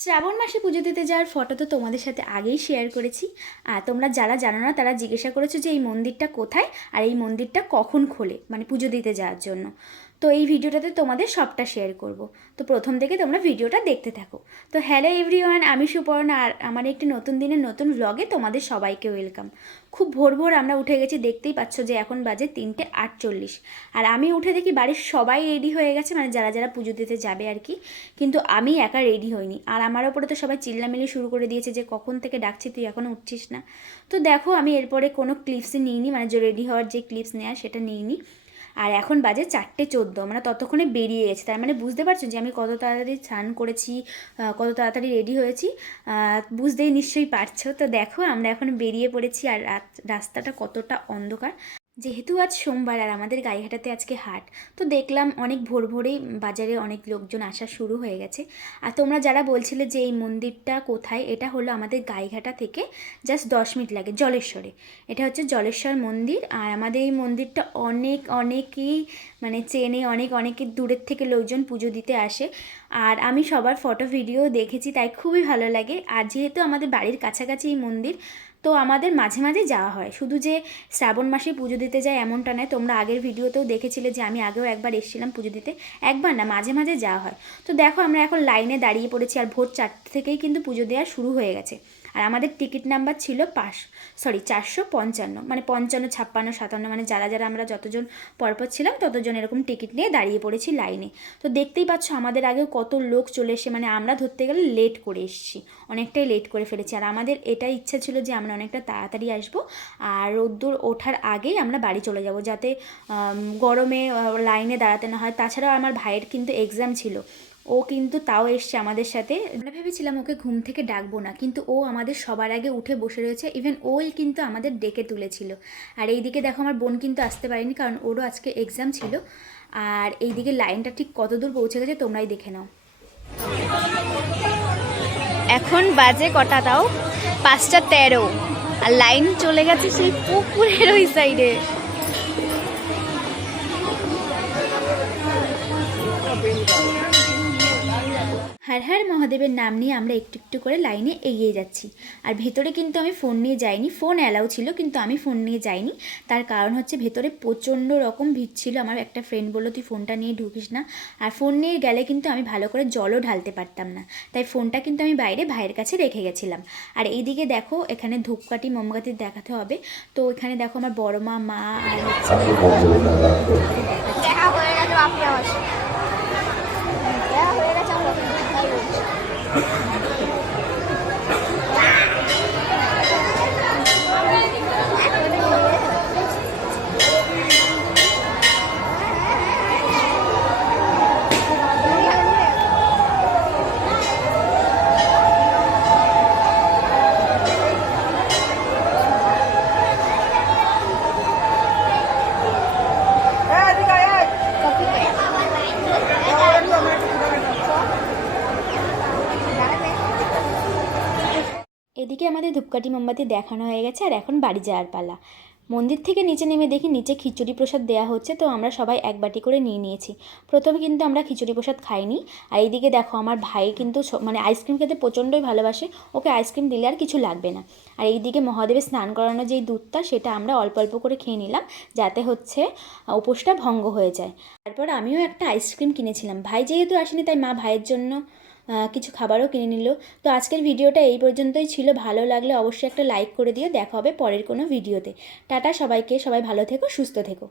শ্রাবণ মাসে পুজো দিতে যাওয়ার ফটো তো তোমাদের সাথে আগেই শেয়ার করেছি। আর তোমরা যারা জানো না তারা জিজ্ঞাসা করেছো যে এই মন্দিরটা কোথায় আর এই মন্দিরটা কখন খোলে, মানে পুজো দিতে যাওয়ার জন্য। তো এই ভিডিওটাতে তোমাদের সবটা শেয়ার করব। তো প্রথম থেকে তোমরা ভিডিওটা দেখতে থাকো। তো হ্যালো এভরিওয়ান, আমি সুপর্ণা আর আমার একটি নতুন দিনের নতুন ভ্লগে তোমাদের সবাইকে ওয়েলকাম। খুব ভোর ভোর আমরা উঠে গেছি, দেখতেই পাচ্ছ যে এখন বাজে 3:48। আর আমি উঠে দেখি বাড়ির সবাই রেডি হয়ে গেছে, মানে যারা যারা পুজো দিতে যাবে আর কি। কিন্তু আমি একা রেডি হইনি, আর আমার ওপরে তো সবাই চিল্লামিল্লি শুরু করে দিয়েছে যে কখন থেকে ডাকছি, তুই এখনও উঠছিস না। তো দেখো আমি এরপরে কোনো ক্লিপসই নিইনি, মানে যে রেডি হওয়ার যে ক্লিপস নেওয়ার সেটা নিইনি। আর এখন বাজে 4:14, মানে ততক্ষণে বেরিয়ে গেছে। তার মানে বুঝতে পারছো যে আমি কত তাড়াতাড়ি স্নান করেছি, কত তাড়াতাড়ি রেডি হয়েছি, বুঝতেই নিশ্চয়ই পারছো। তো দেখো আমরা এখন বেরিয়ে পড়েছি, আর রাস্তাটা কতটা অন্ধকার। যেহেতু আজ সোমবার আর আমাদের গাইঘাটাতে আজকে হাট, তো দেখলাম অনেক ভোর ভোরেই বাজারে অনেক লোকজন আসা শুরু হয়ে গেছে। আর তোমরা যারা বলছিলে যে এই মন্দিরটা কোথায়, এটা হলো আমাদের গাইঘাটা থেকে জাস্ট 10 মিনিট লাগে, জলেশ্বরে। এটা হচ্ছে জলেশ্বর মন্দির। আর আমাদের এই মন্দিরটা অনেকেই মানে চেনে, অনেকের দূরের থেকে লোকজন পুজো দিতে আসে। আর আমি সবার ফটো ভিডিও দেখেছি, তাই খুবই ভালো লাগে। আর যেহেতু আমাদের বাড়ির কাছাকাছি এই মন্দির, তো আমাদের মাঝে মাঝে যাওয়া হয়। শুধু যে শ্রাবণ মাসে পুজো দিতে যায় এমনটা নয়, তোমরা আগের ভিডিওতেও দেখেছিলে যে আমি আগেও একবার এসেছিলাম পুজো দিতে। একবার না, মাঝে মাঝে যাওয়া হয়। তো দেখো আমরা এখন লাইনে দাঁড়িয়ে পড়েছি, আর ভোর 4টে থেকেই কিন্তু পুজো দেওয়া শুরু হয়ে গেছে। আর আমাদের টিকিট নাম্বার ছিল 455, মানে 55, 56, 57, মানে যারা যারা আমরা যতজন পরপর ছিলাম ততজন এরকম টিকিট নিয়ে দাঁড়িয়ে পড়েছি লাইনে। তো দেখতেই পাচ্ছ আমাদের আগেও কত লোক চলে এসে, মানে আমরা ধরতে গেলে লেট করে এসেছি, অনেকটাই লেট করে ফেলেছি। আর আমাদের এটাই ইচ্ছা ছিল যে আমরা অনেকটা তাড়াতাড়ি আসবো, আর রোদ্দুর ওঠার আগেই আমরা বাড়ি চলে যাব, যাতে গরমে লাইনে দাঁড়াতে না হয়। তাছাড়াও আমার ভাইয়ের কিন্তু এক্সাম ছিল, ও কিন্তু তাও এসছে আমাদের সাথে। আমরা ভেবেছিলাম ওকে ঘুম থেকে ডাকবো না, কিন্তু ও আমাদের সবার আগে উঠে বসে রয়েছে। ইভেন ওই কিন্তু আমাদের ডেকে তুলেছিল। আর এইদিকে দেখো আমার বোন কিন্তু আসতে পারেনি, কারণ ওরও আজকে এক্সাম ছিল। আর এইদিকে লাইনটা ঠিক কত দূর পৌঁছে গেছে তোমরাই দেখে নাও। এখন বাজে কটা তাও 5:13, আর লাইন চলে গেছে সেই পুকুরের ওই সাইডে। হর হর মহাদেবের নাম নিয়ে আমরা একটু একটু করে লাইনে এগিয়ে যাচ্ছি। আর ভেতরে কিন্তু আমি ফোন নিয়ে যাইনি, ফোন অ্যালাউ ছিল কিন্তু আমি ফোন নিয়ে যাইনি। তার কারণ হচ্ছে ভেতরে প্রচণ্ড রকম ভিড় ছিল। আমার একটা ফ্রেন্ড বললো তুই ফোনটা নিয়ে ঢুকিস না, আর ফোন নিয়ে গেলে কিন্তু আমি ভালো করে জলও ঢালতে পারতাম না। তাই ফোনটা কিন্তু আমি বাইরে ভাইয়ের কাছে রেখে গেছিলাম। আর এইদিকে দেখো এখানে ধূপকাঠি মোমবাতি দেখাতে হবে। তো এখানে দেখো আমার বড় মা, মা আর হচ্ছে দেখা হয়ে গেছে আপনি আমার হয়ে গেছে। এদিকে আমাদের ধূপকাঠি মোমবাতি দেখানো হয়ে গেছে, আর এখন বাড়ি যাওয়ার পালা। মন্দির থেকে নিচে নেমে দেখি নিচে খিচুড়ি প্রসাদ দেওয়া হচ্ছে, তো আমরা সবাই এক বাটি করে নিয়ে নিয়েছি। প্রথমে কিন্তু আমরা খিচুড়ি প্রসাদ খাইনি। আর এইদিকে দেখো আমার ভাই কিন্তু মানে আইসক্রিম খেতে প্রচণ্ডই ভালোবাসে, ওকে আইসক্রিম দিলে আর কিছু লাগবে না। আর এইদিকে মহাদেবের স্নান করানো যেই দুধটা, সেটা আমরা অল্প অল্প করে খেয়ে নিলাম, যাতে হচ্ছে উপোসটা ভঙ্গ হয়ে যায়। তারপর আমিও একটা আইসক্রিম কিনেছিলাম। ভাই যেহেতু আসেনি তাই মা ভাইয়ের জন্য কিছু খাবারও কিনে নিল। তো আজকের ভিডিওটা এই পর্যন্তই ছিল। ভালো লাগলে অবশ্যই একটা লাইক করে দিও। দেখা হবে পরের কোনো ভিডিওতে। টাটা সবাইকে, সবাই ভালো থেকো, সুস্থ থেকো।